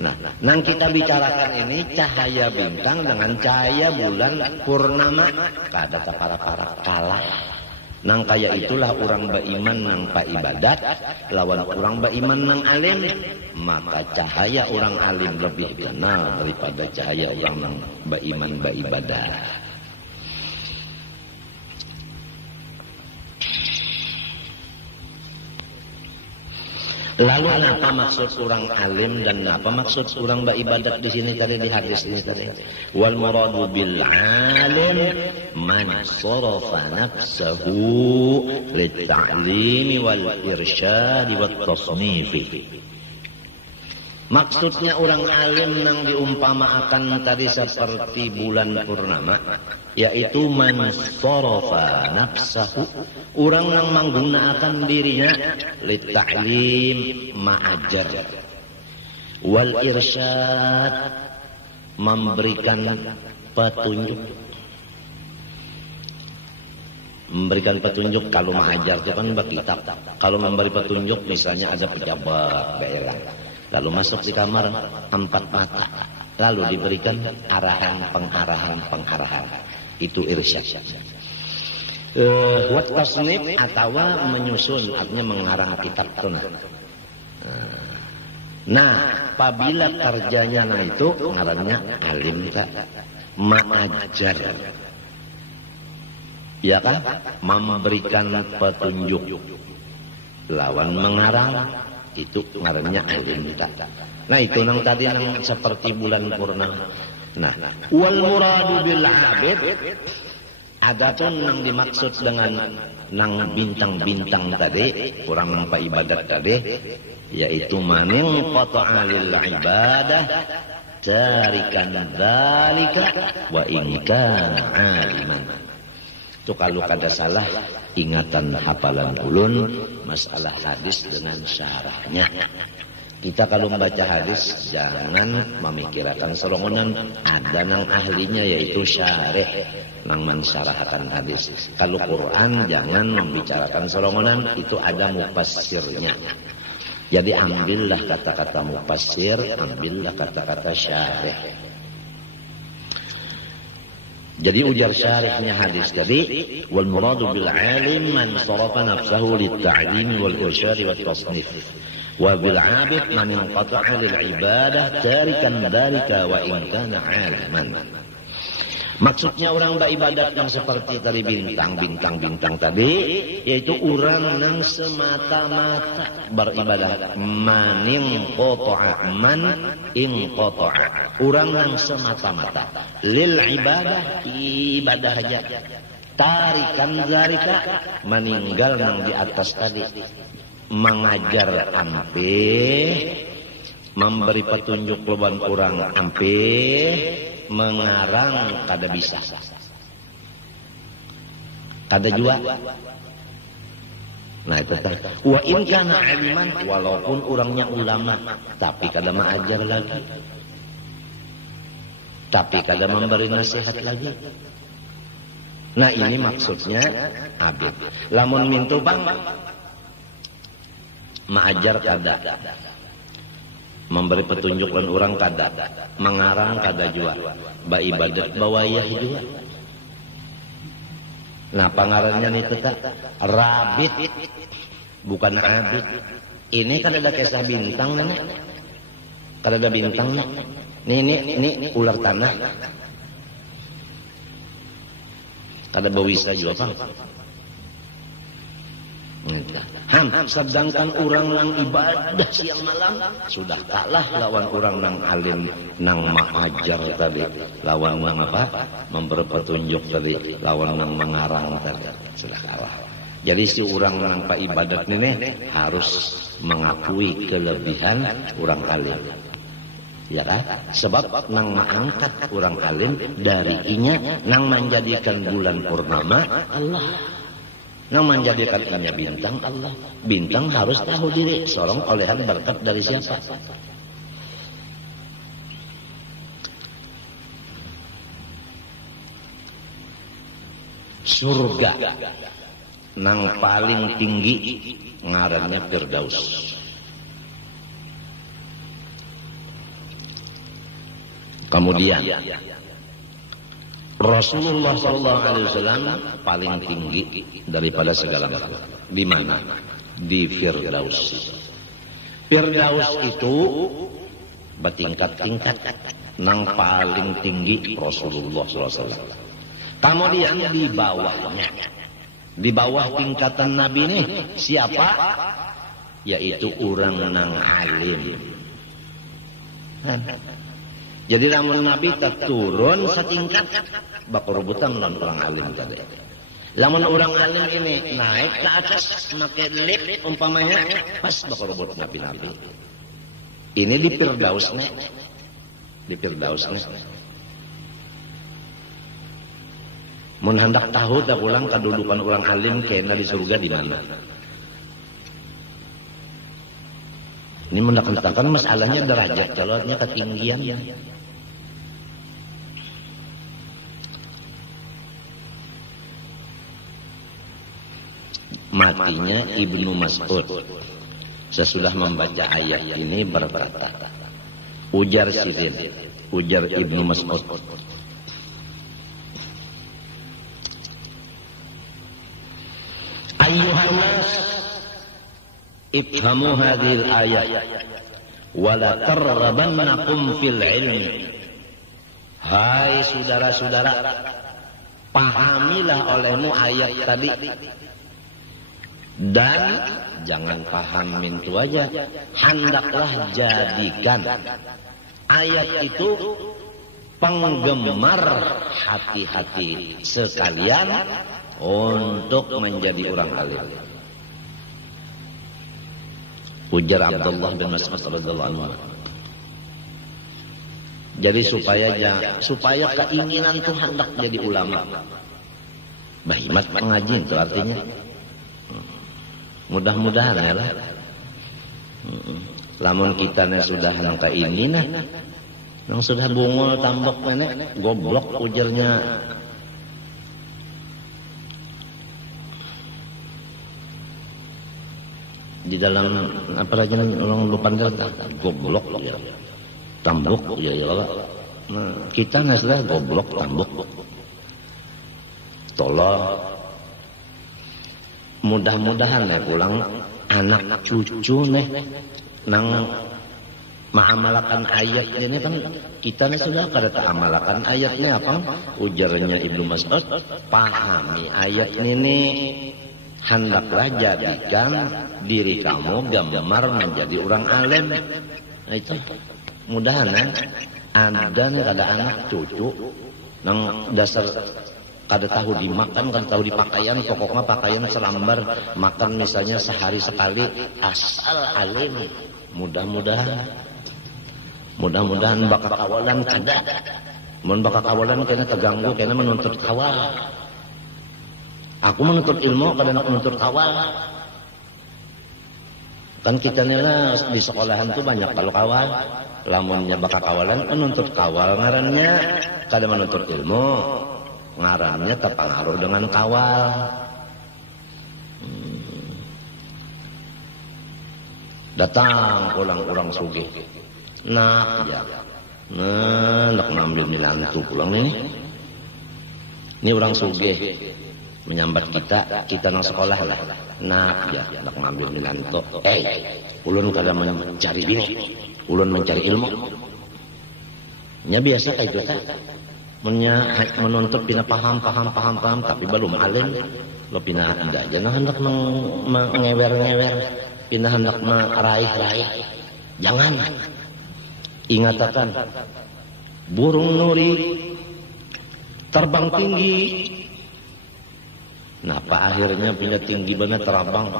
Nah, nang kita bicarakan ini cahaya bintang dengan cahaya bulan purnama kada para kalah. Nang kaya itulah orang beriman nang pa ibadat lawan orang beriman nang alim, maka cahaya orang alim lebih kenal daripada cahaya orang nang beriman beribadat. Lalu apa maksud orang alim dan apa maksud orang beribadat di sini tadi di hadis ini tadi? Wal muradu bil alim man sarafa nafsahu lit ta'limi wal irsyad wat tasnif. Maksudnya orang alim yang diumpamakan tadi seperti bulan purnama, yaitu man sarafa nafsahu, orang yang menggunakan dirinya lit ta'lim, ma'ajar, wal irsyad, memberikan petunjuk. Memberikan petunjuk, kalau ma'ajar itu kan berkitab. Kalau memberi petunjuk misalnya ada pejabat daerah, lalu masuk di kamar 4 mata, lalu diberikan arahan, pengarahan. Itu irsyad. Wat tasnif atau menyusun, artinya mengarang kitab itu. Nah, apabila kerjanya itu ngarannya alim tak, ma'ajar. Ya kan? Memberikan petunjuk. Lawan mengarang, itu ngarannya alim tak. Nah, itu nang tadi nang seperti bulan purnama. Nah, wal muradu bil abid, adapun nang dimaksud dengan nang bintang-bintang tadi, orang nang pa ibadat tadi, yaitu maning qata'a lil ibadah tarikan dzalika wa in kana aliman. Itu kalau kada salah ingatan hafalan ulun masalah hadis dengan syarahnya. Kita kalau membaca hadis jangan memikirkan serongonan, ada nang ahlinya yaitu syarih nang mensyarahkan hadis. Kalau Quran jangan membicarakan serongonan, itu ada mufassirnya. Jadi ambillah kata-kata mufassir, ambillah kata-kata syarih. Jadi ujar syarihnya hadis tadi, wal muradu bil alim man sarafa nafsahu lit ta'lim wal irsyad wat tasnif. Wa bil 'abid man inqata'a lil ibadah tarikan dzalika wa in kana 'aliman. Maksudnya orang beribadat yang seperti tadi bintang tadi, yaitu orang yang semata-mata beribadat. Man inqata'a, man inqata'a, orang yang semata-mata lil ibadah aja. Tarikan dzalika, meninggal yang di atas tadi. Mengajar ampih, memberi petunjuk lawan orang ampih, mengarang kada bisa, kada jua. Nah itu kan. Wa in kana aliman, walaupun orangnya ulama, tapi kada mengajar lagi, tapi kada memberi nasihat lagi. Nah ini maksudnya abid. Lamun mintu bang mengajar kada, memberi petunjuk lan orang kada, mengarang kada jua, ba ibadat bawayah jua. Nah pangarannya nih tetap rabit, bukan abid. Ini kan ada kisah bintang nih, kada ada bintang nih. Ini ular tanah, kada bawisa jua bang. Sedangkan orang nang ibadah siang malam sudah kalah lawan orang nang alim nang ma'ajar tadi, lawan nang apa memberi petunjuk tadi, lawan nang mengarang tadi, sudah kalah. Jadi si orang nang pa ibadat ini harus mengakui kelebihan orang alim, ya kan? Sebab nang mengangkat orang alim dari inya nang menjadikan bulan purnama Allah, nang menjadikan inya bintang Allah. Bintang harus tahu diri, sorong olehan berkat dari siapa? Surga nang paling tinggi ngarannya Firdaus. Kemudian Rasulullah SAW paling tinggi daripada segala makhluk. Di mana? Di Firdaus. Firdaus itu bertingkat-tingkat. Nang paling tinggi Rasulullah SAW. Kemudian di bawahnya, di bawah tingkatan Nabi ini siapa? Yaitu orang nang alim. Jadi lamun Nabi turun setingkat bakal rebutan lawan orang alim tadi. Lamun orang alim ini naik ke atas pakai lift umpamanya pas bakal rebut Nabi. Ini di Firdausnya. Di Firdausnya. Mun hendak tahu dah ulang kedudukan orang alim kena di surga di mana. Ini mendakkan masalahnya derajat calonnya ketinggian. Matinya Ibnu Mas'ud sesudah membaca ayat ini berkata, ujar Sirin, ujar Ibnu Mas'ud, ayyuhan nas ifhamu hadhil ayat wa la targhabannakum fil ilmi. Hai saudara-saudara, pahamilah olehmu ayat tadi. Dan jangan pahamin itu aja, hendaklah jadikan ayat itu penggemar hati-hati sekalian untuk menjadi orang alim. Ujar Abdullah bin Mas'ud radhiyallahu anhu. Jadi supaya keinginan tuh hendak jadi ulama. Bahimat mengaji itu artinya. Mudah-mudahan ya lah. Lamun kita sudah nang keinginan, nang sudah bungul tambok nenek, goblok ujarnya. Di dalam apa lagi orang lupa goblok ya. Tambok ya Allah. Nah, kita sudah goblok tambok. Tolong mudah-mudahan ya pulang anak cucu nih nang mengamalkan ayat ini kan kita nih sudah kada mengamalkan ayatnya apa ujarnya Ibnu Mas'ud, pahami ayat ini hendaklah jadikan diri kamu gemar menjadi orang alim. Nah itu mudahan ya ada nih ada anak cucu nang dasar kada tahu dimakan, kada tahu dipakaian, pokoknya pakaian selambar, makan misalnya sehari sekali, asal alim. Mudah-mudahan bakal kawalan kada. Mun bakal kawalan kena terganggu, kena menuntut kawal. Aku menuntut ilmu, kada nak menuntut kawal. Kan kita nila di sekolahan tuh banyak kalau kawal. Lamunnya bakal kawalan, menuntut kawal ngarannya, kada menuntut ilmu. Ngarannya terpengaruh dengan kawal. Datang pulang orang sugih. Nak ya. Nak ngambil milantu pulang ini. Ini orang sugih menyambat kita nang sekolah lah. Nak ya, nak ngambil milantu. Ulun kada mencari bini. Ulun mencari ilmu. Nya biasa kayak gitu. Menuntut pina paham tapi belum alim lo pina enggak jangan hendak mengewer-ngewer pina hendak meraih-raih jangan ingatakan burung nuri terbang tinggi nah akhirnya punya tinggi banget terbang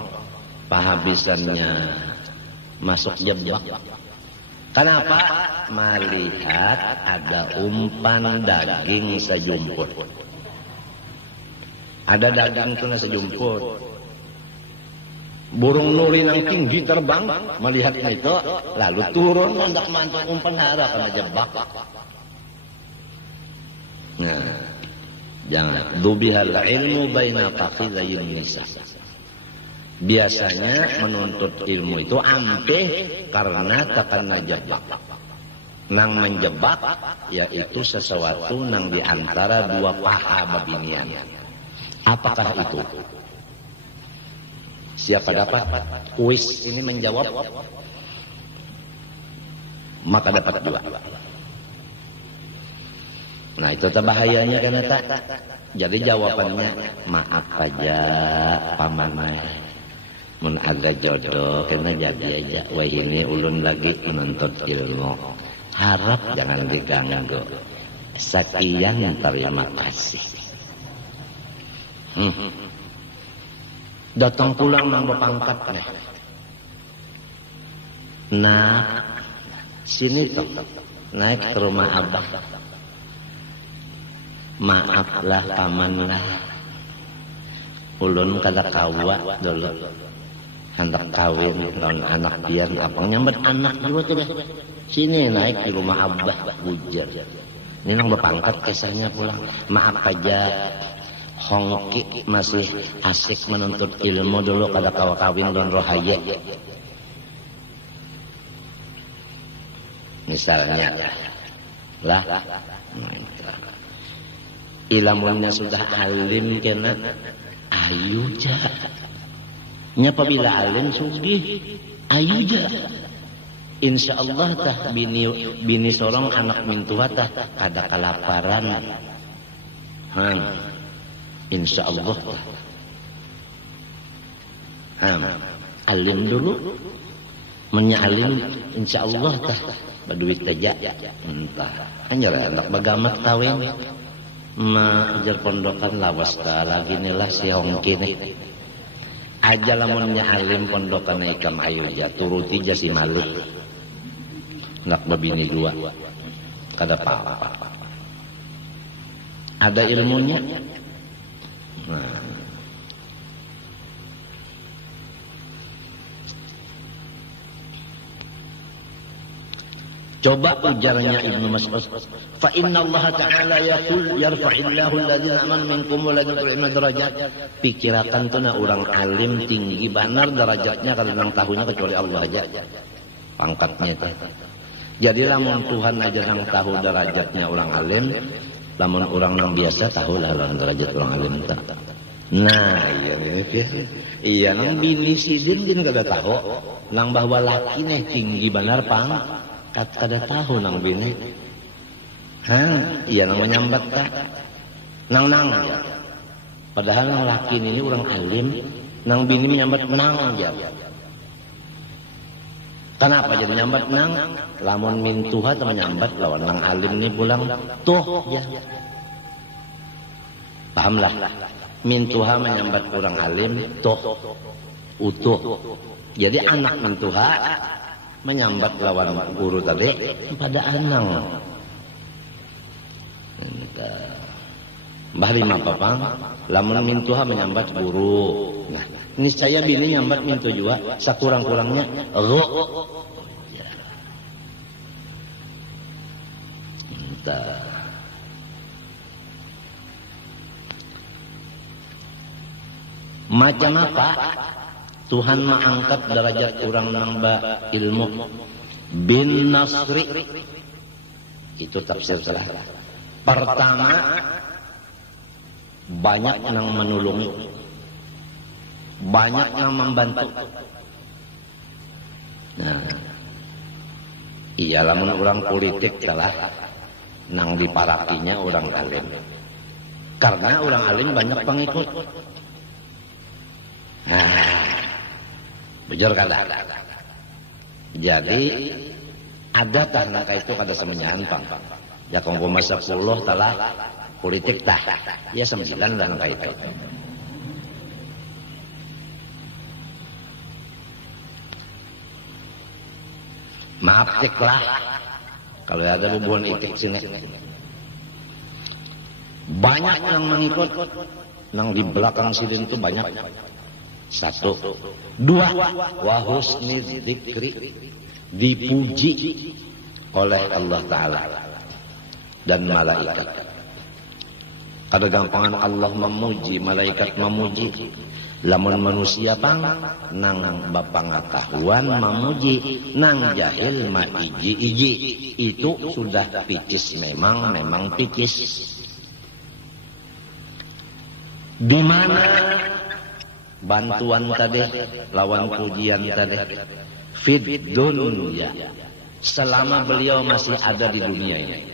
pahabisannya masuk jebak. Kenapa? Melihat ada umpan daging sejumput. Ada daging itu sejumput. Burung nuri yang tinggi terbang, melihat itu, lalu turun hendak mantuk umpan hara kena jebak. Nah, jangan. Dubihal ilmu baina fakhidhayin nisa. Biasanya menuntut ilmu itu ampe karena tekan jebak. nang menjebak yaitu sesuatu nang diantara dua paha babinian. Apakah itu? Siapa dapat kuis ini menjawab, maka dapat 2. Nah itu bahayanya kan eta. Jadi jawabannya maaf aja pamanah, mun ada jodoh kena jadi aja. Wah ini ulun lagi menuntut ilmu, harap jangan diganggu. Sekian, terima kasih. Datang pulang nang bapangkatnya. Nah, sini tuh naik ke rumah abah. Maaflah paman lah, ulun kada kawa dulu hendak kawin lawan anak pian abang nyambet anak juga tidak. Sini naik di rumah abah bujar. Ini nang bapangkat kisahnya pulang. Maaf aja, hongki masih asik menuntut ilmu dulu kada kawa kawin lawan rohaye. Misalnya lah, ilmunya sudah alim kena ayu ja. Nya apabila alim sugih ayu ja. Insyaallah tah bini sorong anak mintuha tah kada kalaparan. Insyaallah tah. Alim dulu. Menyalim insyaallah tah baduit aja. Entah. Anjir anak bagamat kawin. Ajar pondokan lawas lagi nilah si hongki nih. Aja lamunnya alim pondokan ikam ayu ja turuti ja si Malik. Nak babini 2. Kada apa-apa. Ada ilmunya. Nah. Coba ujarnya Ibnu Mas'ud, fa inna Allah Ta'ala yaqul yarfa'illahu alladhina amanu minkum wa la yudhi'u darajat. Pikirakan tuh na orang alim tinggi benar derajatnya kalau nang tahunya kecuali Allah aja. Pangkatnya itu. Jadi lamun Tuhan aja nang tahu derajatnya orang alim, lamun orang nang biasa tahu lah derajat orang alim itu. Nah, iya nih. Iya nang bini sidin din kada tahu, nang bahwa laki nih tinggi benar pang. Kada tahu nang bini. Iya nang menyambat tak. Nang. Padahal nang laki ini orang alim, nang bini menyambat nang aja. Kenapa jadi nyambat nang? Lamun mintuha teman nyambat lawan nang alim ini pulang tuh ya. Pahamlah. Mintuha menyambat orang alim tuh utuh. Jadi anak mintuha menyambat lawan guru tadi pada anang. Mbah lima papang, lamun mintuha menyambat guru. Nah, niscaya bini nyambat mintu juga, sakurang-kurangnya ro. Ya. Macam apa? Tuhan mengangkat derajat orang namba ilmu bin nasri. Itu tafsir salah. Pertama, banyak yang menolong, banyak yang membantu. Nah, iya lamun orang politik salah, nang diparakinya orang alim. Karena orang alim banyak pengikut. Nah, bujur kada. Jadi ada tanah itu kada semenyahan pang. Ya kongko masa 10 talah politik tah. Ya 9 dan itu. Maaf tiklah kalau ada hubungan itik sini. Banyak yang mengikut, yang di belakang sidin itu banyak. 1, 2, wa husni dzikri, dipuji oleh Allah Ta'ala dan malaikat. Kada gampangan Allah memuji, malaikat memuji. Lamun manusia pang nang bapangatahuan memuji, nang jahil ma iji-iji. Itu sudah picis, memang picis. Di mana bantuan tadi lawan pujian tadi? Fid dunya. Selama beliau masih ada di dunia ini.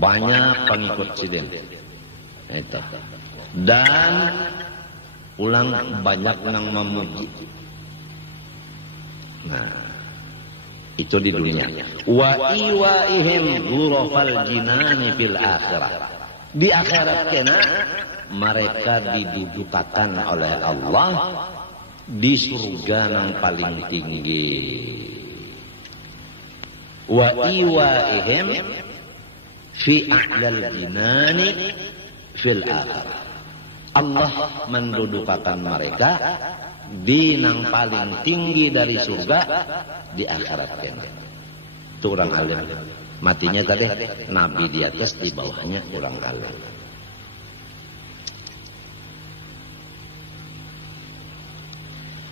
Banyak pengikut sidin. Itu. Dan ulang banyak nang memuji. Nah, itu di dunia. Wa iwaihim ghurafal jinani fil akhirah. Di akhirat kena mereka didudukakan oleh Allah di surga yang paling tinggi. Wa iwaihim fi a'lal jinani fil akhirah. Allah mendudukakan mereka di nang paling tinggi dari surga di akhirat kena. Itu orang alim. Matinya tadi Nabi di atas, di bawahnya orang alim.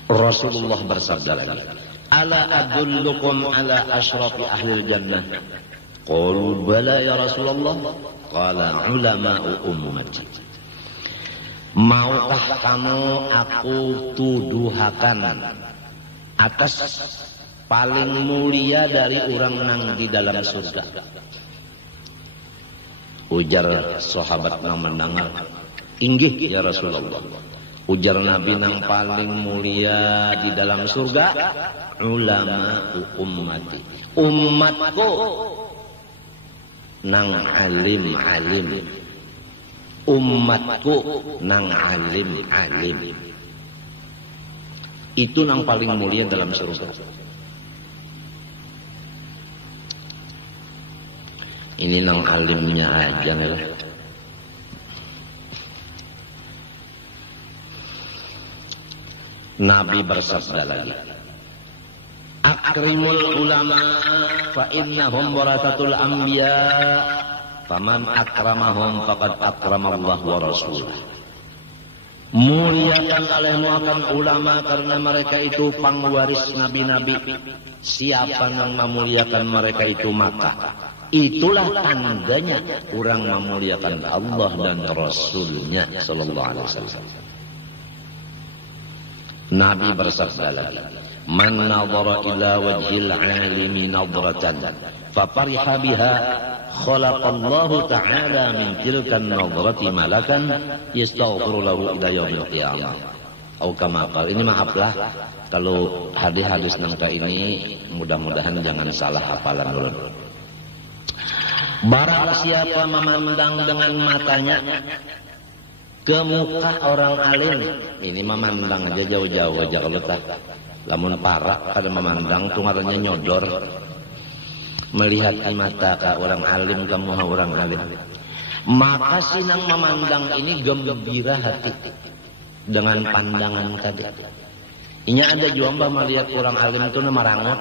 Rasulullah bersabda lagi, ala adullukum ala ashrafi ahlil jannah. Qalu bala ya Rasulullah. Qala ulama'u ummati. Maukah kamu aku tuduhakan atas paling mulia dari orang nang di dalam surga? Ujar sahabat nang mendengar, inggih ya Rasulullah. Ujar Nabi nang paling mulia di dalam surga, ulama'u ummati. Umatku nang alim-alim. Umatku nang alim-alim. Itu nang paling mulia dalam surga. Ini nang alimnya aja lah. Nabi bersabda lagi, akrimul ulama fa innahum warathatul anbiya faman akramahum faqad akramallahu wa rasulah. Muliakan olehmu akan ulama karena mereka itu pengwaris nabi-nabi. Siapa yang memuliakan mereka itu maka itulah tandanya orang memuliakan Allah dan Rasulnya sallallahu alaihi wasallam. Nabi bersabda lagi, man nadhara ila wajhil alimi nadratan fafariha biha khalaqallahu ta'ala min tilkan nadrati malakan yastaghfiru lahu ila yaumil qiyamah. Atau kama qala. Ini maaflah kalau hadis-hadis nangka ini mudah-mudahan jangan salah hafalan dulu. Barang siapa memandang dengan matanya ke muka orang alim, ini memandang aja jauh-jauh aja kalau tak. Lamun parah kada memandang tuh ngarannya nyodor. Melihat di mata ka orang alim kamu orang alim. Maka sinang memandang ini gembira hati dengan pandangan tadi. Ini ada jomba melihat orang alim itu marangot.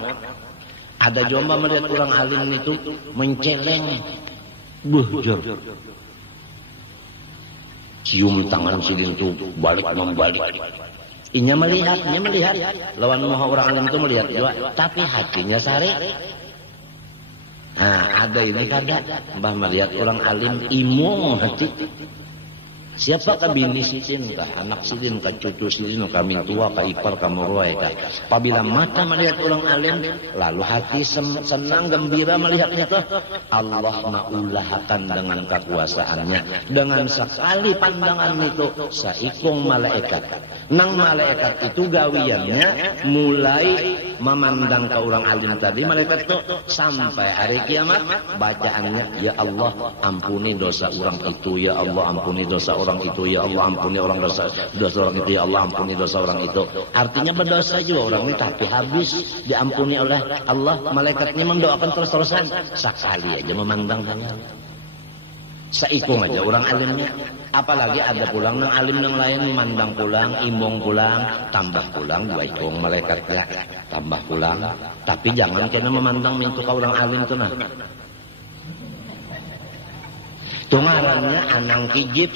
Ada jomba melihat orang alim itu menceleng. Bujur. Cium tangan sidin itu balik membalik. Inya melihat lawan moha orang alim itu melihat juga, tapi hatinya sare. Nah, ada ini kada mbah melihat orang alim imung hati. Siapa ka bini sidin ka anak sidin ka cucu sidin ka mintua ka ipar ka moroi ka. Apabila mata melihat orang alim lalu hati senang gembira melihatnya tuh, Allah maulahkan dengan kekuasaannya dengan sekali pandangan itu saikung malaikat. Nang malaikat itu gawiannya mulai memandang ke orang alim tadi, malaikat tuh sampai hari kiamat bacaannya, ya Allah ampuni dosa orang itu, ya Allah ampuni dosa orang itu, ya Allah ampuni dosa orang itu, ya Allah ampuni dosa orang itu. Artinya berdosa juga orang ini, tapi habis diampuni oleh Allah. Malaikatnya mendoakan terus-terusan. Sekali aja memandang tanya. Saikung aja orang alimnya. Apalagi ada pulang nang alim yang lain memandang pulang, imbong pulang, tambah pulang dua ikung malaikatnya, tambah pulang. Tapi jangan kena memandang mintu ka orang alim tuh nah. Tungarannya anang kijip.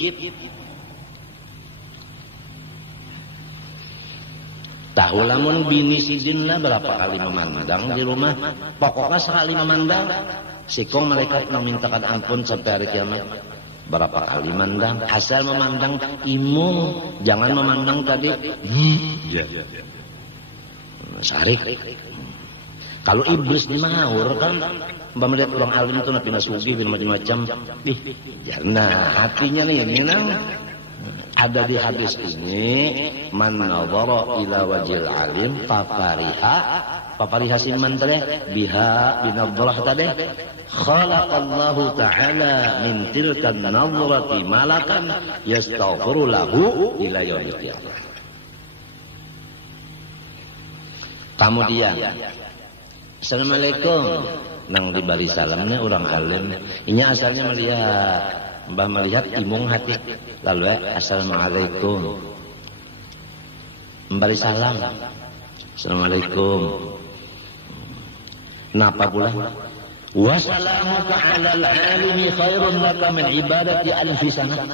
Tahu lamun bini sidin lah berapa kali memandang di rumah. Pokoknya sekali memandang. Sikong malaikat memintakan ampun sampai hari kiamat. Berapa kali mandang. Asal memandang imung. Jangan memandang tadi. Sarik. Kalau iblis dimahur kan. Melihat orang alim itu nabi nasugi macam-macam. Nah hatinya nih minang. Ada di hadis ini. Man nadhara ila wajil alim. Papariha siman tadi. Biha binadhrah tadi. Khalaqallahu ta'ala min tilkan nadhrati malakan yastaghfiru lahu ila yaumil qiyamah. Kemudian Assalamualaikum nang di bari salamnya orang alim. Ini asalnya melihat imung hati. Lalu Assalamualaikum. Memberi salam. Assalamualaikum. Napa pula? Wassalamuka 'alal 'alimi khairun laka min ibadati alfi sanah.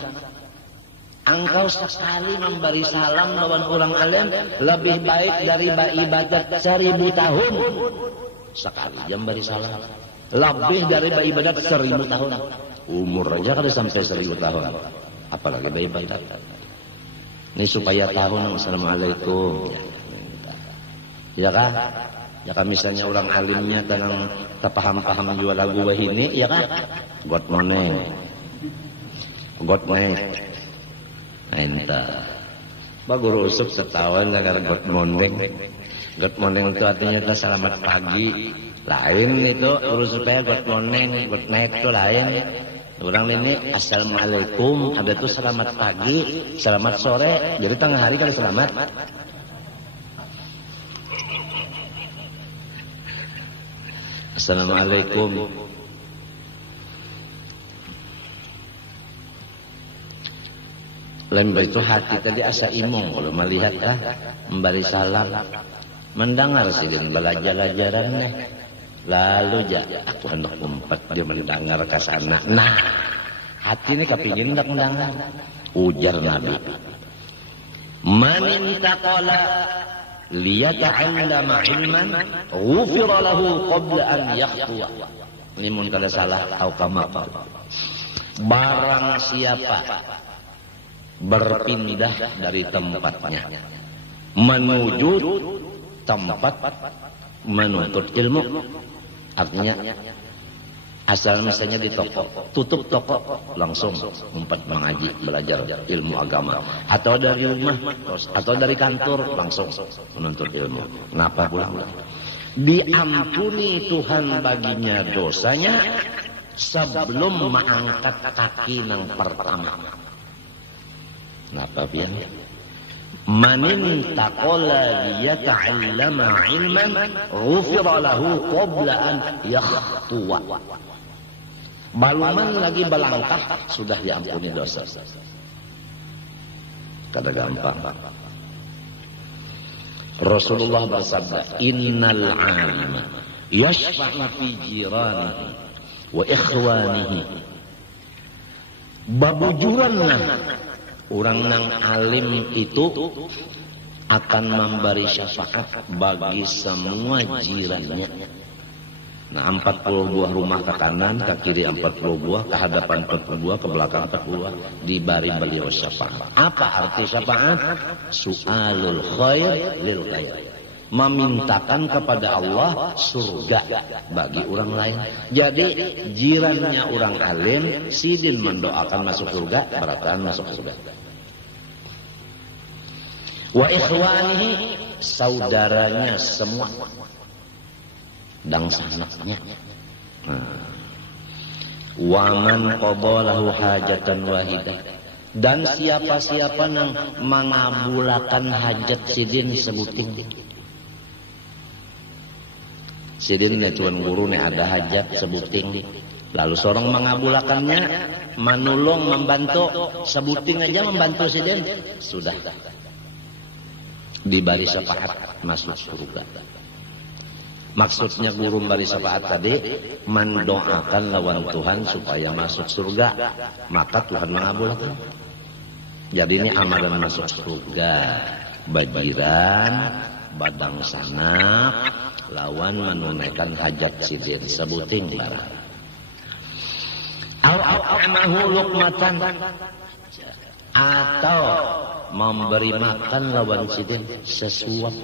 Engkau sekali memberi salam lawan orang alim lebih baik dari ibadat 1000 tahun. Sekali jam beri salam lebih dari ibadat 1000 tahun. Umur aja kalau sampai 1000 tahun. Apalagi ibadat. Ini supaya tahu Assalamualaikum. Ya kan? Ya kan misalnya orang alimnya tenang paham-paham jual lagu ini, ya kan? God morning. Entah. Bagus rusuk setahun agar good morning. Good morning itu artinya itu selamat pagi. Lain itu urus supaya good morning, good night itu lain. Orang ini assalamualaikum, ada itu selamat pagi, selamat sore. Jadi tengah hari kan selamat. Assalamualaikum. Lembah itu hati tadi asa imong kalau melihat memberi salam, mendengar sigin belajar-belajarannya. Lalu aku hendak umpat dia mendengar ke sana. Nah, hati ini kepingin hendak mendengar. Ujar Nabi. Man intaqala liyata'allama ilman ghufira lahu qabla an yakhtuwa. Ini mun kada salah atau kama. Barang siapa berpindah dari tempatnya menuju tempat menuntut ilmu, artinya asal misalnya di toko, tutup toko langsung umpat mengaji belajar ilmu agama, atau dari rumah atau dari kantor langsung menuntut ilmu. Kenapa pulang? Diampuni Tuhan baginya dosanya sebelum mengangkat kaki yang pertama. Kenapa biar? Manin taqala liyata'allama ilman ghufira lahu qabla an yakhtuwa. Baluman lagi balangkah sudah diampuni dosa. Kada gampang. Rasulullah bersabda, "Innal 'alima yashfa'u fi jiranihi wa ikhwanihi." Babujuranna orang nang alim itu akan memberi syafaat bagi semua jirannya. Nah, 40 buah rumah ke kanan, ke kiri 40 buah, ke hadapan 40 buah, ke belakang 40 buah, diberi beliau syafaat. Apa arti syafaat? Su'alul khair lil khair. Memintakan kepada Allah surga bagi orang lain. Jadi jirannya orang alim, sidin mendoakan masuk surga, barakan masuk surga. Wa ikhwanihi, saudaranya semua dan sanaknya. Wa man qadalahu hajatan wahidah, dan siapa-siapa yang mengabulkan hajat sidin sebuting. Sidinnya tuan guru nih ada hajat sebuting, lalu seorang mengabulakannya, menolong, membantu, sebuting aja membantu sidin, sudah diberi syafaat masuk surga. Maksudnya guru bari syafaat tadi mendoakan lawan Tuhan supaya masuk surga, maka Tuhan mengabulkan. Jadi ini amalan masuk surga. Bajiran, badang sanap, lawan menunaikan hajat sidin sebuting barang. Au luqmatan, atau memberi makan lawan sidin sesuap.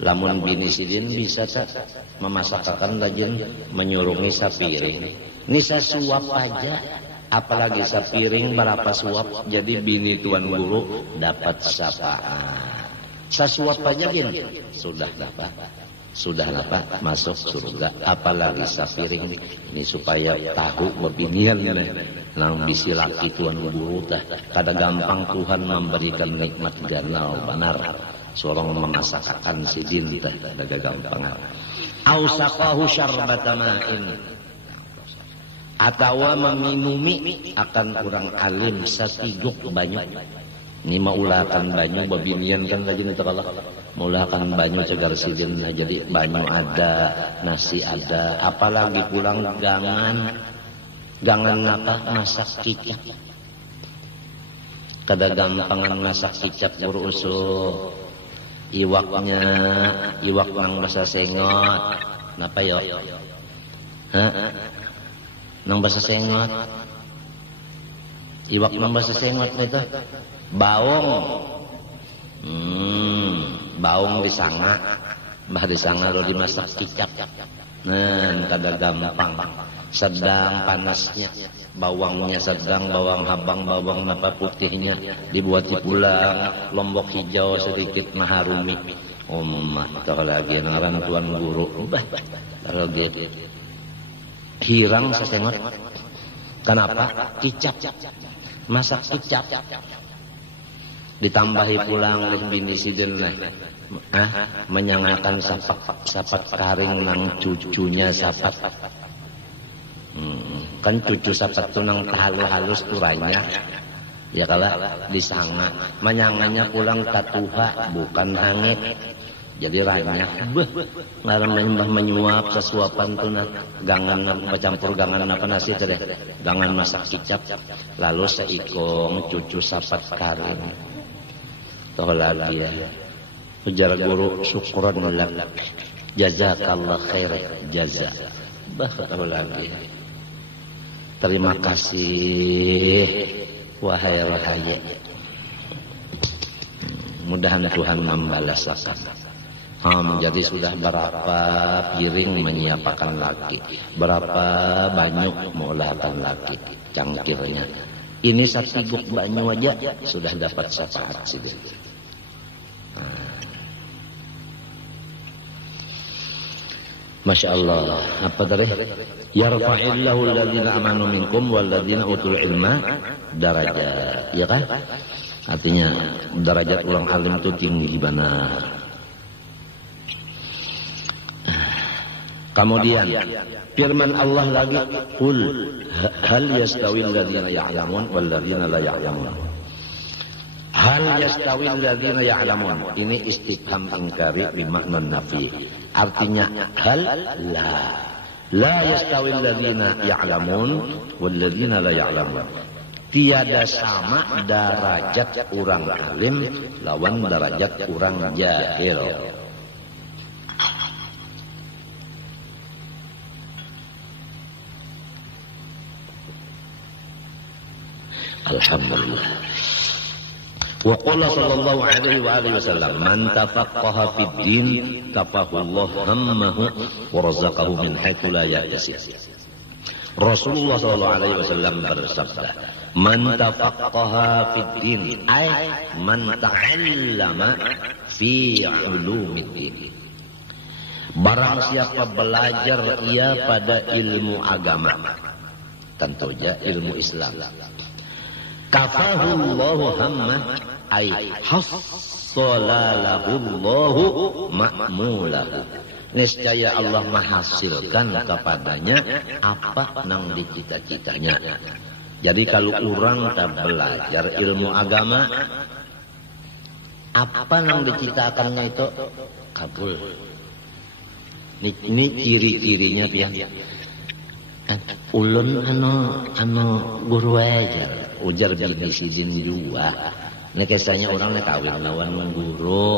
Lamun bini sidin bisa tak memasakkan lajin menyurungi sapiring. Ini sesuap aja, apalagi sapiring berapa suap. Jadi bini tuan guru dapat syafaat. Sesuap aja gini sudah dapat masuk surga. Apalagi sapiring ini supaya tahu bebinian nang bisi laki tuan guru tah. Kada gampang Tuhan memberikan nikmat ganal benar. Sorong memasakkan sidin teh daga gampang. Ausaqahu syarbata ma'in, atawa meminumi akan orang alim satiguk banyu. Ini maulakan banyu babinian kan lagi teu kalah. Maulakan banyu cegar sidin jadi banyu ada, nasi ada, apalagi pulang gangan apa masak kicap. Kada gampangan masak kicap guru usul. Iwak nang bahasa sengot, napa yo? Nang bahasa sengot, iwak nang bahasa sengot itu baung, baung disanga, disanga lalu dimasak kicap, kada gampang. Sedang panasnya, bawangnya sedang, bawang habang, bawang napa putihnya dibuat pulang, lombok hijau sedikit maharumi. Kalau lagi ngaran tuan guru, kalau gitu hirang sesengot. Kenapa? Kicap, masak kicap, ditambahi pulang oleh bini sidin menyangakan sapat karing nang cucunya sapat. Kan cucu sapat tu nang halus turainya ya kala disanga manyanganya pulang katuha bukan hangit jadi ranya ngaran menyembah menyuap sesuapan tu na gangan bercampur gangan apa nasi teh gangan masak kicap lalu seikong cucu sapat karing toh lagi ya ujar guru syukran lak jazakallah khair jaza kalau lagi terima kasih wahai rahaya. Mudahan Tuhan membalaskan. Jadi sudah berapa piring menyiapkan laki, berapa banyak mengolahkan laki cangkirnya. Ini satiguk banyu aja sudah dapat syafaat sih. Masya Allah. Apa tadi? Yarfa'illahu alladhina amanu minkum walladhina utul ilma darajat. Ya kan? Artinya derajat orang alim itu tinggi benar. Kemudian firman Allah lagi, "Qul hal yastawi alladhina ya'lamun walladhina la ya'lamun." Hal yastawi alladhina ya'lamun. Ini istifham ingkari bimakna nafi. Artinya hal la yastawi alladhina ya'lamun walladhina la ya'lamun. Tiada sama derajat orang alim lawan derajat orang jahil. Alhamdulillah. Wa qala sallallahu alaihi wa alihi wasallam man tafaqqaha fid din kafahullahu hammahu wa razaqahu min haitsu la yahtasib. Rasulullah sallallahu alaihi wasallam bersabda, man tafaqqaha fid din ay man ta'allama fi ulumiddin. Barang siapa belajar ia pada ilmu agama, tentunya ilmu Islam. Kafahullahu hamma ay hassalallahu ma'mulahu. Niscaya Allah menghasilkan kepadanya apa nang dicita-citanya. Jadi kalau orang tak belajar ilmu agama, apa nang dicitakannya itu kabul. Ini ciri-cirinya pian. Ulun anu guru ajar, ujar bini sidin juga. Ini kisahnya orang nek kawin lawan guru.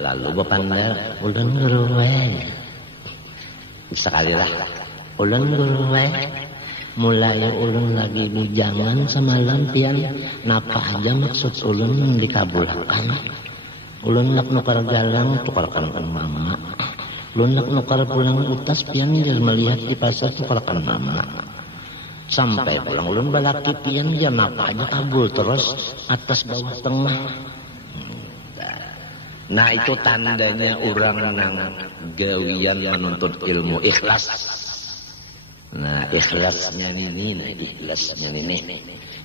Lalu bapanda ulun guru ajar. Sekali lah, ulun guru ajar. Mulai ulun lagi bujangan semalam pian, napa aja maksud ulun dikabulkan. Ulun nak nukar galang tukarkan kan mama. Ulun nak nukar pulang utas pian dia melihat di pasar tukarkan mama. Sampai pulang ulun balaki pian dia napa aja kabul terus atas bawah tengah. Nah itu tandanya orang nang gawian menuntut ilmu ikhlas. Nah ikhlasnya ini,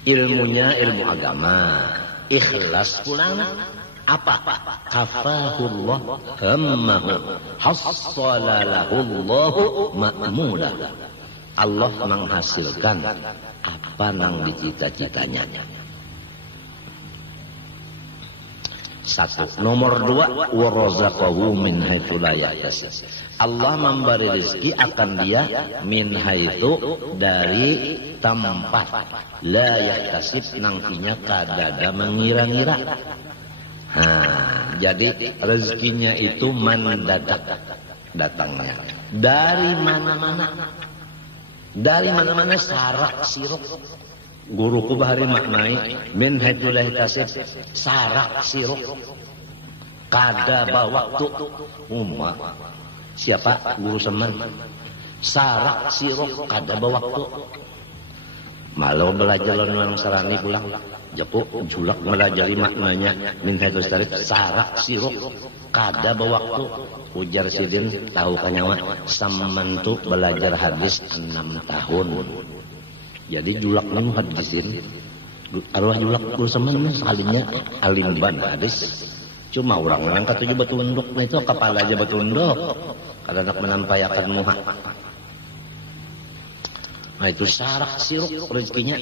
ilmunya ilmu agama, ikhlas pulang apa? Kafahullah hammahu hassalalahullahu ma'mulah. Allah menghasilkan apa nang dicita-citanya. Satu. Nomor dua, warazaqahu min haitsu la yahtasib. Allah memberi rezeki akan dia min haitsu dari tempat la yahtasib nangkinya kadada mengira-ngira. Jadi rezekinya itu mendadak datangnya. Dari mana-mana. Dari mana-mana sarak siruk. Guruku bahari maknai min haitsu la yahtasib sarak siruk. Kada bawaktu umma. Siapa? Guru Semen. Sarak siruk kada bawaktu. Malau belajar lan sarani pulang. Jepuk julak melajari maknanya min haitsu tarik sarak siruk kada bawaktu. Ujar sidin tahu kanyawa samantu belajar hadis 6 tahun. Jadi julak nu hadisin arwah julak guru Semen sekalinya alimban hadis. Cuma orang-orang katuju betunduk nah itu kepala aja betunduk kada nak menampayakan muha. Nah itu sarak siruk rezekinya.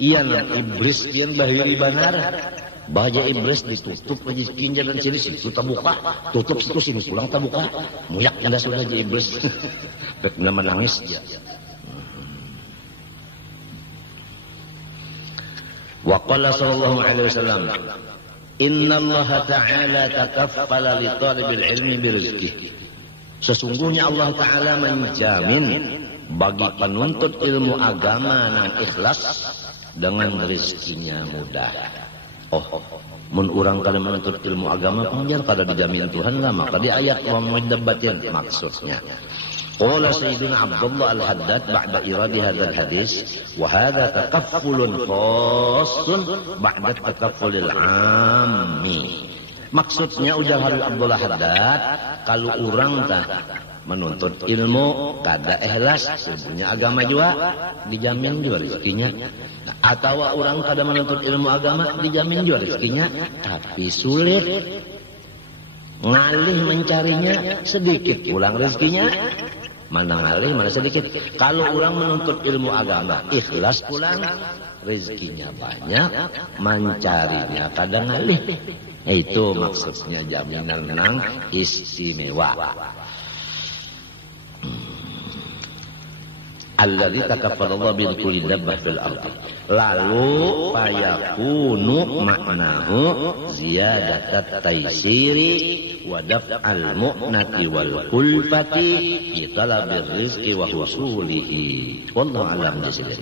Iya nak iblis pian bahiri banar. Baja iblis ditutup rezekinya dan sini situ terbuka. Tutup situ sini pulang terbuka. Muyak anda sudah aja iblis. Benar menangis dia. Wa qala sallallahu alaihi wasallam inna Allah ta'ala takaffala li talibil ilmi birizqihi. Sesungguhnya Allah Ta'ala menjamin bagi penuntut ilmu agama yang ikhlas dengan rezekinya mudah. Mun urang kada menuntut ilmu agama panjang kada dijamin Tuhan lah, maka di ayat wa mudabatin maksudnya. Qala Sayyidina Abdullah Al-Haddad ba'da iradi hadzal hadis wa hadza takaffulun khassun ba'da takaffulil 'ammi. Maksudnya ujar Habib Abdullah Haddad, kalau orang tak menuntut ilmu kada ikhlas, punya agama juga dijamin juga rezekinya. Atau orang kada menuntut ilmu agama dijamin juga rezekinya, tapi sulit ngalih mencarinya sedikit pulang rezekinya. Mana ngalih mana sedikit. Kalau orang menuntut ilmu agama ikhlas pulang rezekinya banyak, mencarinya kadang ngalih. Itu maksudnya jaminan nang istimewa. Alladzi takaffalallahu bil kulli dabbah fil ardi. Lalu fayakunu maknahu ziyadatat taysiri wa daf'al mu'nati wal kulfati fi talabir rizqi wa husulihi. Wallahu a'lam bishawab.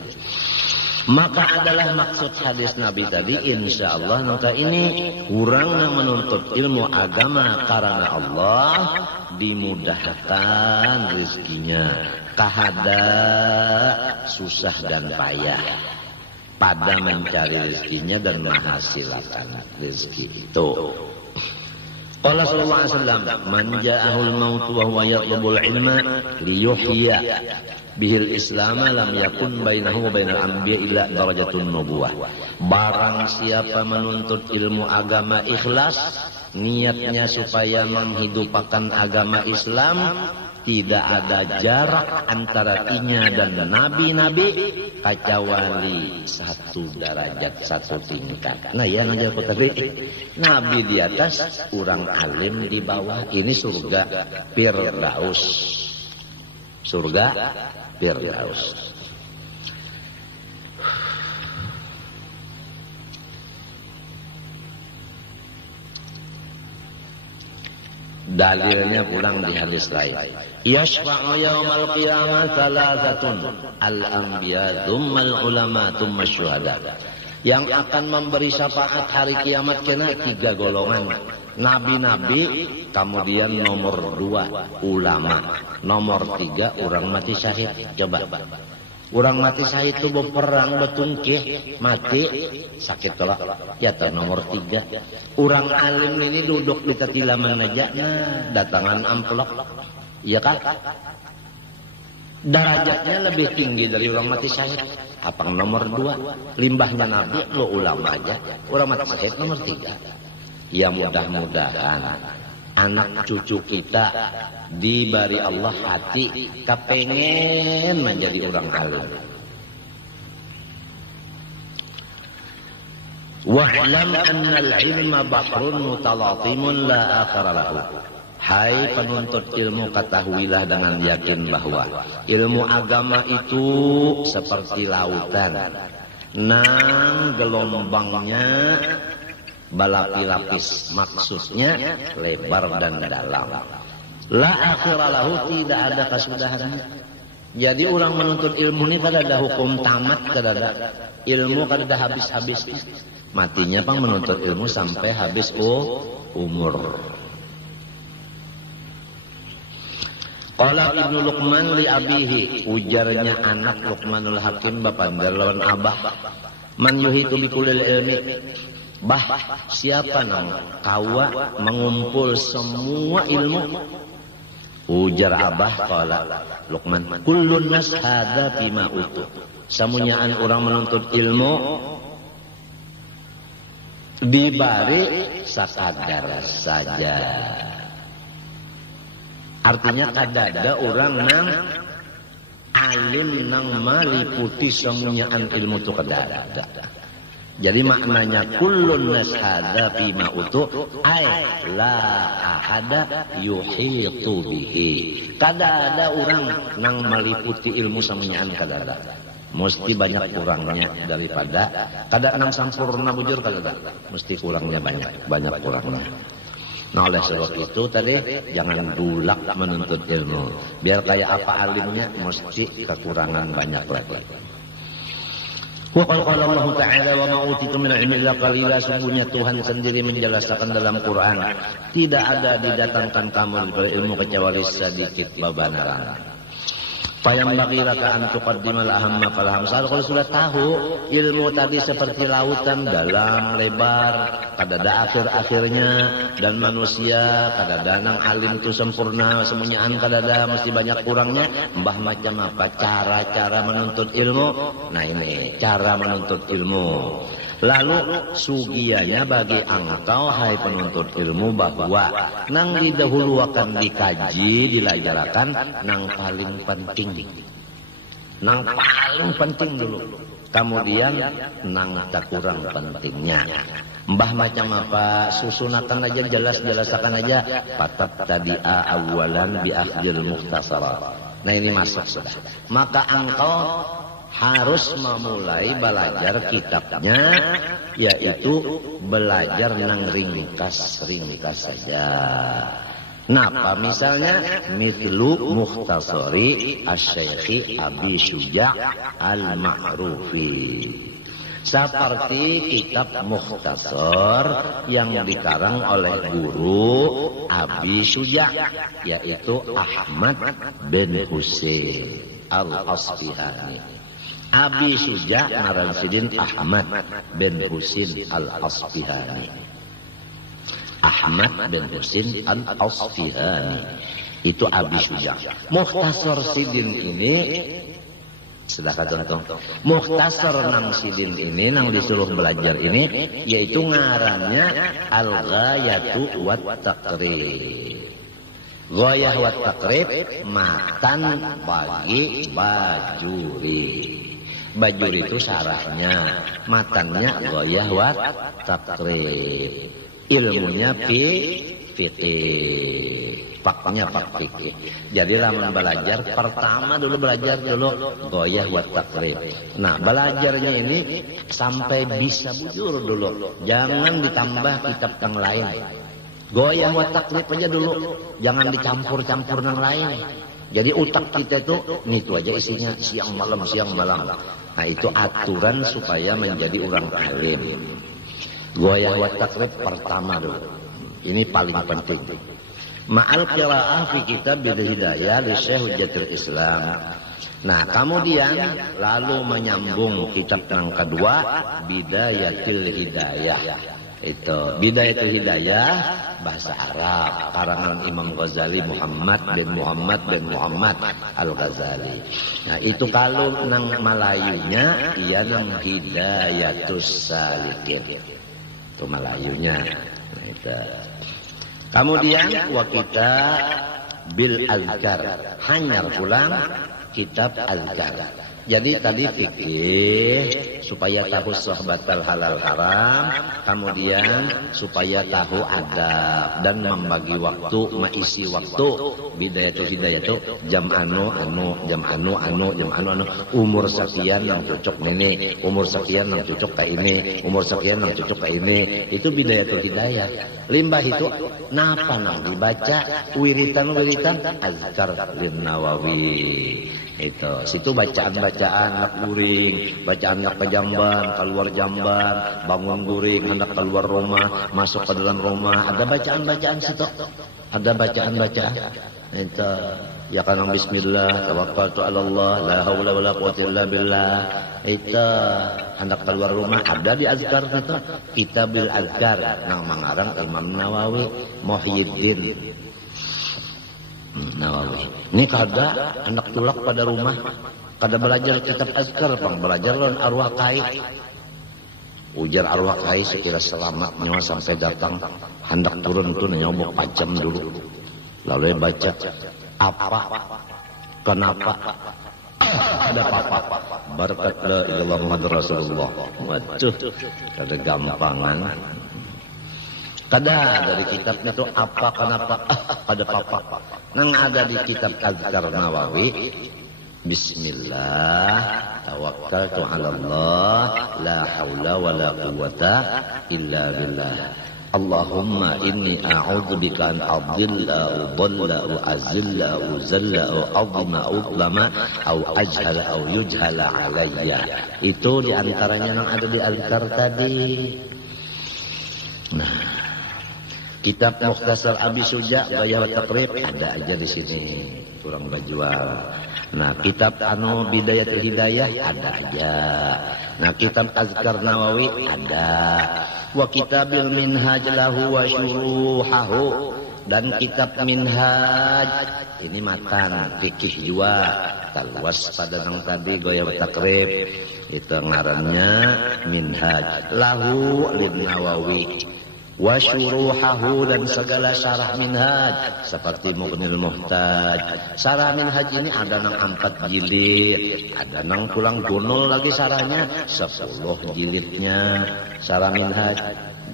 Maka adalah maksud hadis Nabi tadi insyaallah maka ini orang yang menuntut ilmu agama karena Allah dimudahkan rezekinya, kahada susah dan payah pada mencari rezekinya dan menghasilkan rezeki itu. Qala sallallahu alaihi wasallam man ja'ahul maut wa huwa yatlubul ilma liyuhya bihil Islam lam yakun bainahu wa bainal anbiya illa darajatun nubuwah. Barang siapa menuntut ilmu agama ikhlas, niatnya supaya menghidupkan agama Islam, tidak ada jarak antara inya dan nabi-nabi kecuali 1 derajat 1 tingkat. Nah ya ngajar aku tadi, nabi di atas, orang alim di bawah. Ini surga Firdaus. Surga Firdaus. Dalilnya pulang di hadis lain. Yashfa'u yaumal qiyamah thalathatun, al-anbiya, tsummal ulama, tsumma syuhada. Yang akan memberi syafaat hari kiamat kena 3 golongan. Nabi-nabi, kemudian nomor 2 ulama, nomor 3 orang mati syahid. Coba. Orang mati syahid itu berperang betungkih, mati sakit kelak. Ya nomor 3. Orang alim ini duduk di ketilaman meja, nah datangan amplop. Iya kan? Derajatnya lebih tinggi dari orang mati syahid. Apa nomor 2? Limbahnya nabi, lo ulama aja. Orang mati syahid nomor 3. Ya mudah-mudahan anak cucu kita diberi Allah hati kepengen menjadi orang alim. Wa'lam annal ilma bahrun mutalatimun la akhara lahu. Hai penuntut ilmu, ketahuilah dengan yakin bahwa ilmu agama itu seperti lautan. Nang gelombangnya balapi-lapis, maksudnya lebar dan dalam. La akhiralahu, tidak ada kesudahannya. Jadi orang menuntut ilmu ini kada ada hukum tamat, kada ada ilmu, kada ada habis-habis. Matinya pang menuntut ilmu sampai habis umur. Qala Ibnu Luqman li abihi, ujarnya anak Luqmanul Hakim bapak lawan abah, man yuhitu bikulil ilmi. Bah, siapa nang kawa mengumpul semua ilmu? Ujar abah qala Luqman, kullun nas hadza bima utu. Samunyaan orang menuntut ilmu dibari sakadar saja. Artinya kadada orang nang alim nang maliputi samunyaan ilmu tu kadada. Jadi maknanya kullun nas hadza bima utu ay la ahada yuhitu bihi. Kada ada orang nang meliputi ilmu samunyaan kada ada. Mesti banyak kurangnya daripada kada nang sampurna bujur kada ada. Mesti kurangnya banyak kurangnya. Nah oleh sebab itu tadi jangan dulak menuntut ilmu. Biar kayak apa alimnya mesti kekurangan banyak lagi. Wa qala Allah Ta'ala wa ma utitu min ilmi illa qalila. Sungguhnya Tuhan sendiri menjelaskan dalam Quran, tidak ada didatangkan kamu dari ilmu kecuali sedikit babanan. Fayam bagilaka an tuqaddimal ahamma fal hamsal. Kalau sudah tahu ilmu tadi seperti lautan, dalam, lebar, kada ada akhir-akhirnya, dan manusia kada ada nang alim itu sempurna, semuanyaan kada ada, mesti banyak kurangnya. Mbah macam apa cara-cara menuntut ilmu? Nah ini cara menuntut ilmu. Lalu sugianya bagi engkau hai penuntut ilmu bahwa nang didahuluakan dikaji, dilajarkan nang paling penting. Nang paling penting dulu. Kemudian nang tak kurang pentingnya. Mbah macam apa susunatan aja, jelas-jelasakan aja. Patat tadi'a awalan bi akhdil mukhtasarat. Nah ini masuk sudah. Maka engkau harus memulai belajar kitabnya, yaitu belajar nang ringkas-ringkas saja. Napa misalnya mithlu mukhtasari asy-syaikh Abi Syuja' al-Ma'rufi. Seperti kitab mukhtasar yang dikarang oleh guru Abi Syuja', yaitu Ahmad bin Husain al-Asfihani. Abi Syuja' ngaran sidin Ahmad bin Husain al-Asfihani. Ahmad bin Husain al-Asfihani itu Abi Syuja'. Mukhtasar sidin ini sudah contoh. Mukhtasar nang sidin ini nang disuruh belajar ini yaitu ngarannya Al-Ghayatu wat Taqrib. Goyah wa takrib matan bagi bajuri. Bajuri itu sarahnya, matannya goyah wa takrib. Ilmunya fikih, faknya fak fikih. Jadi lamun belajar pertama dulu belajar dulu goyah wa takrib. Nah, belajarnya ini sampai bisa bujur dulu. Jangan ditambah kitab yang lain. Goyah wa takrib aja dulu, jangan dicampur-campur yang lain. Jadi otak kita itu itu aja isinya siang malam. Nah, itu aturan supaya menjadi orang alim. Goyah wa takrib pertama dulu. Ini paling penting. Ma'al qiraa'ah fi kitab Hidayah li Syekh Hujjatul Islam. Nah, kemudian lalu menyambung kitab yang kedua Bidayatul Hidayah. Itu Bidayatul Hidayah bahasa Arab karangan Imam Ghazali Muhammad bin Muhammad Al-Ghazali. Nah, itu kalau nang Melayunya ia nang Hidayatus Salikin. Itu Melayunya. Nah, itu. Kemudian wa kita bil azkar, hanyar pulang kitab azkar. Jadi tadi fikih supaya tahu sahabatul halal haram, kemudian supaya tahu adab dan membagi waktu, mengisi waktu. Bidayatul hidayah itu jam anu, umur sekian yang cocok ini, umur sekian yang cocok kayak ini, umur sekian yang cocok kayak ini. Itu bidayatul hidayah. Limbah itu napa nang dibaca wiritan azkar lin Nawawi. Itu situ bacaan nak guring, bacaan nak ke jamban, keluar jamban, bangun guring, hendak keluar rumah, masuk ke dalam rumah, ada bacaan situ, ada bacaan. Itu ya kan bismillah, tawakkaltu 'ala Allah, la haula wala quwwata illa billah. Itu hendak keluar rumah ada di azkar itu, Kitabul Azkar nang mangarang Imam Nawawi Muhyiddin Nawawi. Ini kada anak tulak pada rumah, kada belajar kitab azkar, pang belajar lawan arwah kai. Ujar arwah kai sekira selamat nyawa sampai datang hendak turun tu nyobok pajam dulu. Lalu baca apa, kenapa, ada apa, berkat la ilaha Muhammad Rasulullah. Waduh, kada gampangan. Kada dari kitabnya itu apa, kenapa, ada apa. Nang ada di kitab Azkar Nawawi, Bismillah, tawakkaltu 'ala Allah, la haula wala quwwata illa billah. Allahumma inni a'udzubika an adilla udalla azilla uzalla azima udlama au ajhala au yujhala alayya. Itu diantaranya yang ada di Azkar tadi. Nah, kitab Mukhtasar Abi Suja Gaya wa Takrib ada aja di sini, kurang berjual. Nah, kitab Bidayatul Hidayah ada aja. Nah, kitab Azkar Nawawi ada. Wa kitabil Minhaj lahu wa syuruhahu, dan kitab Minhaj ini matan fikih juga talwas pada yang tadi Gaya wa Takrib itu ngarannya Minhaj lahu lin Nawawi. Wa syuruhahu, dan segala syarah Minhaj seperti Mughnil Muhtaj. Syarah Minhaj ini ada nang 4 jilid, ada nang pulang gunul lagi syarahnya 10 jilidnya syarah Minhaj.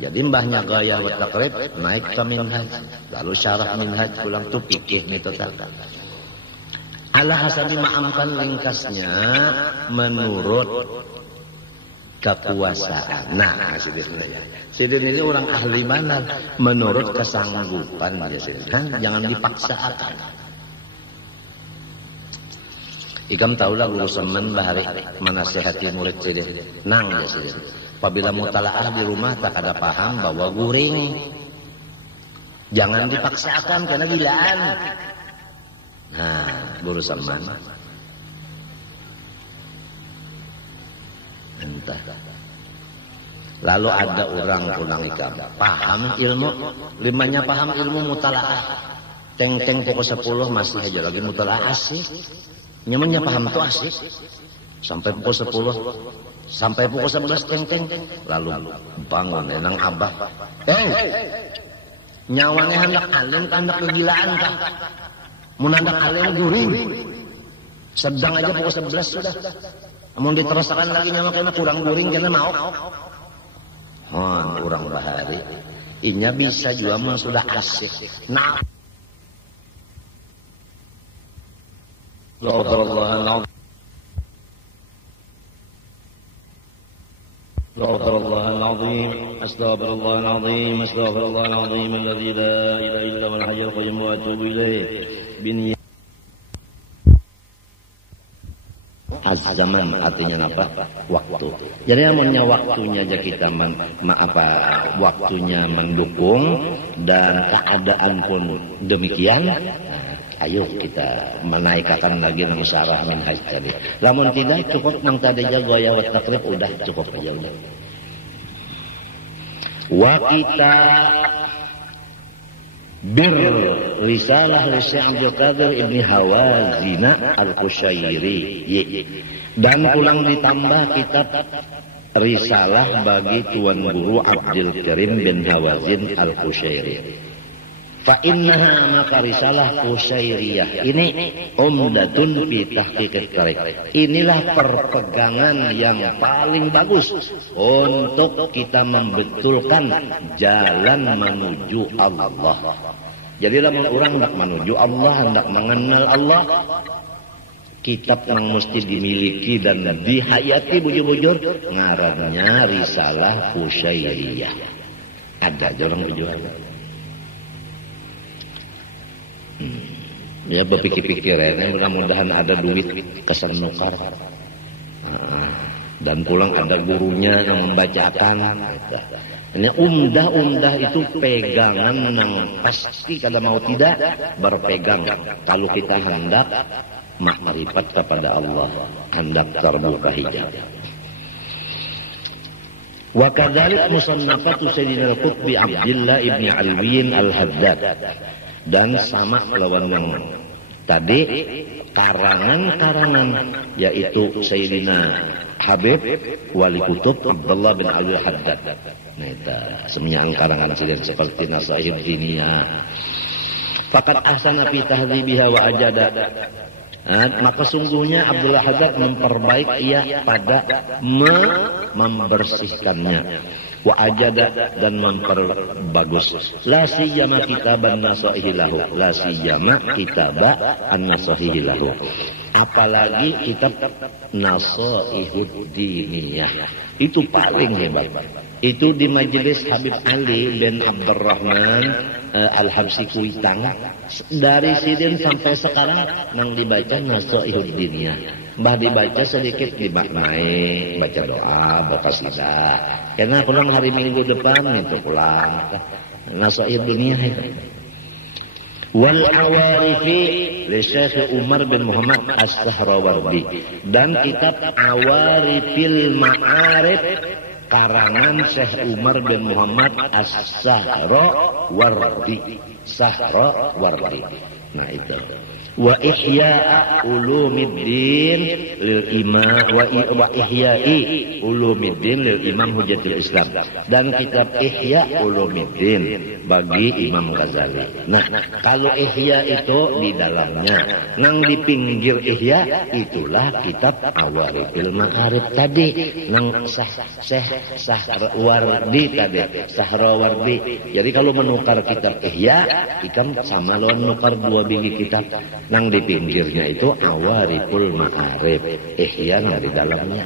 Jadi mbahnya Gaya wa Takrib naik ke Minhaj, lalu syarah Minhaj pulang tu fikih nih total. Ala hasabi ma'amkan ringkasnya menurut kekuasaan. Nah, Sidin ini orang ahli mana? Menurut kesanggupan ya Sidin. Jangan dipaksakan. Ikam tahulah guru semen bahari menasihati murid Sidin. Nang ya Sidin. Apabila mutalaah di rumah tak ada paham bawa guring. Jangan dipaksakan karena gilaan. Nah, guru semen. Entah. Lalu ada orang pulang ikam paham ilmu, limanya paham ilmu mutalaah, teng pukul 10 masih aja lagi mutalaah asik, nyamannya paham tuh asik sampai pukul 10, sampai pukul 11 teng lalu bangun enang abah Nyawane hendak alim ka hendak kegilaan ka. Mun hendak alim guring. Sedang aja pukul 11 sudah. Amun diteruskan lagi nyawa kena kurang guring kena mau. Kurang bahari. Inya bisa juga mah sudah asik. Nah. Astagfirullahaladzim. Astagfirullahaladzim. Astagfirullahaladzim. Alladzi la ilaha illa huwal hayyul qayyum wa atubu ilaih. Az-zaman artinya apa? Waktu. Jadi namanya waktunya aja kita waktunya mendukung dan keadaan pun demikian. Ayo kita menaikkan lagi nama syarah minhaj tadi. Lamun tidak cukup nang tadi jago ya wat takrib udah cukup aja udah. Wa kita risalah li Syekh Abdul Qadir Ibni Hawazin Al-Qushairi. Dan pulang ditambah kitab risalah bagi Tuan Guru Abdul Karim bin Hawazin Al-Qushairi. Fa innaha maka risalah Qushairiyah ini umdatun fi tahqiqit tarik. Inilah perpegangan yang paling bagus untuk kita membetulkan jalan menuju Allah. Jadi lamun orang hendak menuju Allah, hendak mengenal Allah, kitab yang mesti dimiliki dan dihayati bujur-bujur ngarannya risalah Qushairiyah. Ada orang tujuan. Ya berpikir-pikir ya, mudah-mudahan ada duit kesan nukar. Dan pulang ada gurunya yang membacakan. Ini umdah itu pegangan yang pasti kalau mau tidak berpegang. Kalau kita hendak makrifat kepada Allah, hendak terbuka hijab. Wa kadzalik musannafatu Sayyidina Al-Qutbi Abdullah ibni Alwiyin Al-Haddad. Dan sama lawan yang tadi karangan-karangan yaitu Sayyidina Habib Wali Kutub Abdullah bin Ali Al-Haddad. Nah itu semuanya karangan seperti Nasaih Diniyah. Fakat ahsana fi tahdhibiha wa ajada. Maka sungguhnya Abdullah Haddad memperbaik ia pada membersihkannya. Wa ajada dan memperbagus. La siyama kitaban nasahihi lahu. La siyama kitaba an-nasahihi lahu. Apalagi kitab Nasaihud Diniyah. Itu paling hebat. Itu di majelis Habib Ali bin Abdurrahman Al-Habsi Kuitang. Dari sidin sampai sekarang nang dibaca Nasaihud Diniyah. Mbah dibaca sedikit dimaknai, baca doa, baca qasidah. Karena pulang hari Minggu depan itu pulang. Nasaihud Diniyah itu. Wal awarifi li Syekh Umar bin Muhammad As-Sahrawardi. Dan kitab Awarifil Ma'arif karangan Syekh Umar bin Muhammad As-Sahrawardi. Sahrawardi. Nah itu. Wa ihya ulumiddin lil imam wa ihya'i ulumiddin lil imam Hujjatul Islam. Dan kitab Ihya Ulumiddin bagi Imam Ghazali. Nah, kalau Ihya itu di dalamnya, nang di pinggir Ihya itulah kitab Awarifil Ma'arif tadi, nang Sahrawardi tadi, Sahrawardi. Jadi kalau menukar kitab Ihya, ikan sama lawan menukar dua biji kitab. Nang di pinggirnya itu Awariful Ma'arif, Ihya di dalamnya.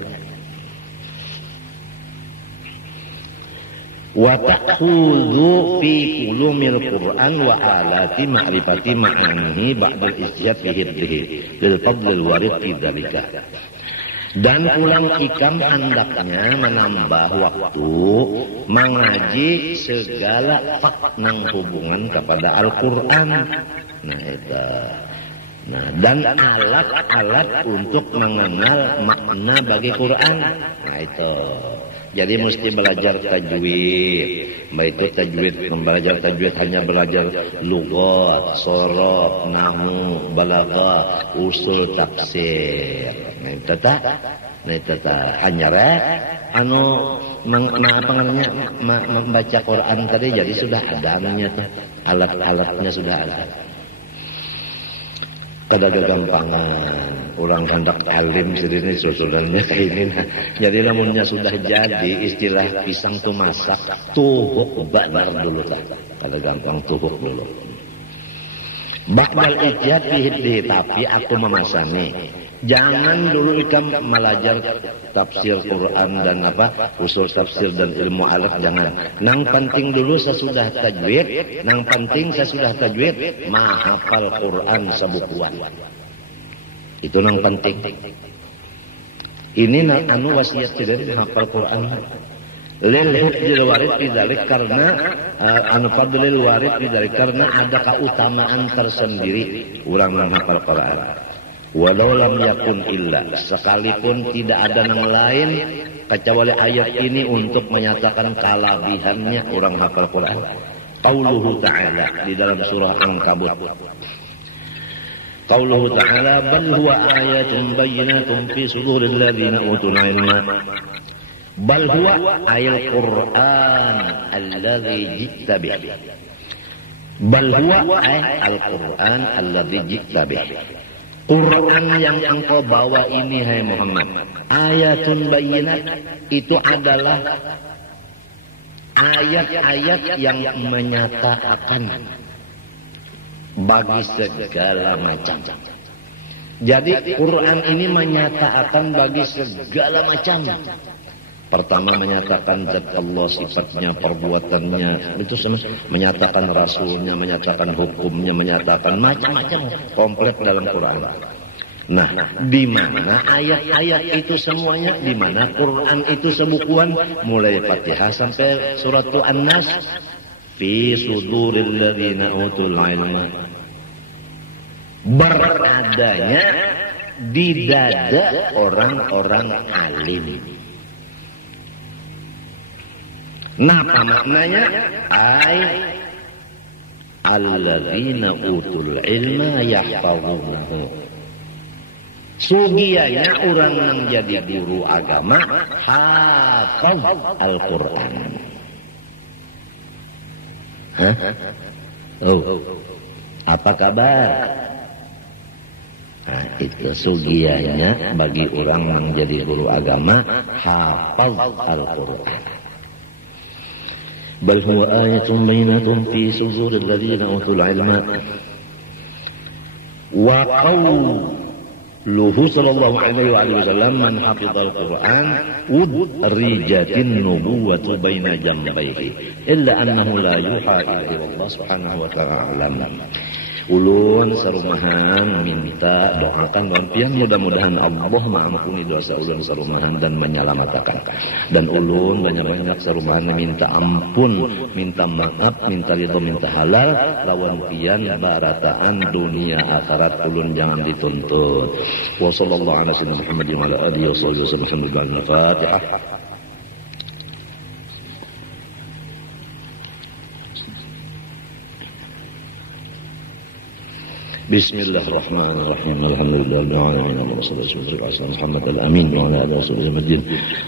Wa ta'khudhu fi ulumil Qur'an wa alati ma'rifati ma'anihi ba'dal ijtihad fi hifdhihi lil fadlil warid fi dzalika. Dan pulang ikam hendaknya menambah waktu mengaji segala nang hubungan kepada Al-Qur'an. Nah itu. Nah, dan alat-alat untuk mengenal makna bagi Quran. Nah itu. Jadi mesti belajar tajwid. Baik itu tajwid, belajar tajwid hanya belajar lughat, shorof, nahwu, balaghah, usul tafsir. Nah itu hanya membaca Quran tadi, jadi sudah ada anunya tuh, alat-alatnya sudah ada. Kada gagampangan orang hendak alim sendiri susulannya ini. Jadi lamunnya sudah jadi istilah pisang tuh masak, tuhuk bakar dulu tak. Kada gampang tuhuk dulu. Bakal ijad dihid, tapi aku memasangnya. Jangan dulu ikam belajar tafsir Quran dan usul tafsir dan ilmu alaf, jangan. Nang penting dulu sesudah tajwid, mahafal Quran sebukuan. Itu nang penting. Ini anu wasiat dari hafal Quran. Lil hifdzil warid bidzalik, karena fadlil warid bidzalik, karena ada keutamaan tersendiri orang menghafal Quran. Walau lam yakun illa, sekalipun tidak ada yang lain kecuali ayat ini untuk menyatakan kelebihannya orang hafal Quran. Qauluhu ta'ala di dalam surah Ankabut. Qauluhu ta'ala bal huwa ayatun bayyinatun fi suduril ladzina utul ilma. Bal huwa ayat Quran alladzi ji'ta bih. Bal huwa al-Quran alladzi ji'ta bih. Quran yang engkau bawa ini, hai Muhammad, ayatun bayyinat, itu adalah ayat-ayat yang menyatakan bagi segala macam. Jadi Quran ini menyatakan bagi segala macam. Pertama menyatakan zat Allah, sifatnya, perbuatannya, itu menyatakan Rasulnya, menyatakan hukumnya, menyatakan macam-macam komplit dalam Quran. Nah, di mana ayat-ayat itu semuanya, di mana Quran itu sebukuan, mulai Fatihah sampai surat An-Nas, fi suduril ladzina utul ilma, beradanya di dada orang-orang alim. Nah, apa maknanya? Alladzina utul ilma yahfazunahu. Sugianya orang yang jadi guru agama hafaz Al-Quran. Oh, apa kabar? Nah, itu sugianya bagi orang yang jadi guru agama hafaz Al-Quran. بل هو آية بينة في صدور الذين أوتوا العلم. وقوله صلى الله عليه وسلم من حفظ القرآن أدرجت النبوة بين جنبيه إلا أنه لا يوحى إليه والله سبحانه وتعالى. Ulun sarumahan minta doakan don pian, mudah-mudahan Allah mengampuni dosa ulun sarumahan dan menyelamatkan. Dan ulun banyak-banyak sarumahan minta ampun, minta maaf, minta ridho, minta halal lawan pian barataan dunia akhirat ulun jangan dituntut. Wa sallallahu ala sayyidina Muhammad wa ala alihi wasallam. Al-Fatihah. بسم الله الرحمن الرحيم الحمد لله رب العالمين اللهم صل وسلم على سيدنا محمد الامين وعلى اله وصحبه اجمعين.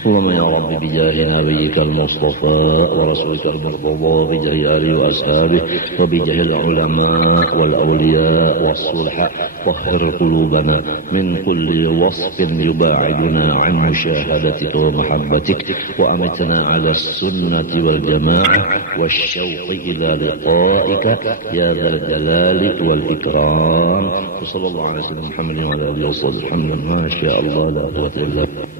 اللهم يا رب بجاه نبيك المصطفى ورسولك المرتضى بجاه اله واصحابه وبجاه العلماء والاولياء والصلحاء طهر قلوبنا من كل وصف يباعدنا عن مشاهدتك ومحبتك وامتنا على السنه والجماعه والشوق الى لقائك يا ذا الجلال والاكرام. وصلى الله على سيدنا محمد وعلى اله وصحبه. الحمد لله ما شاء الله لا قوة الا بالله.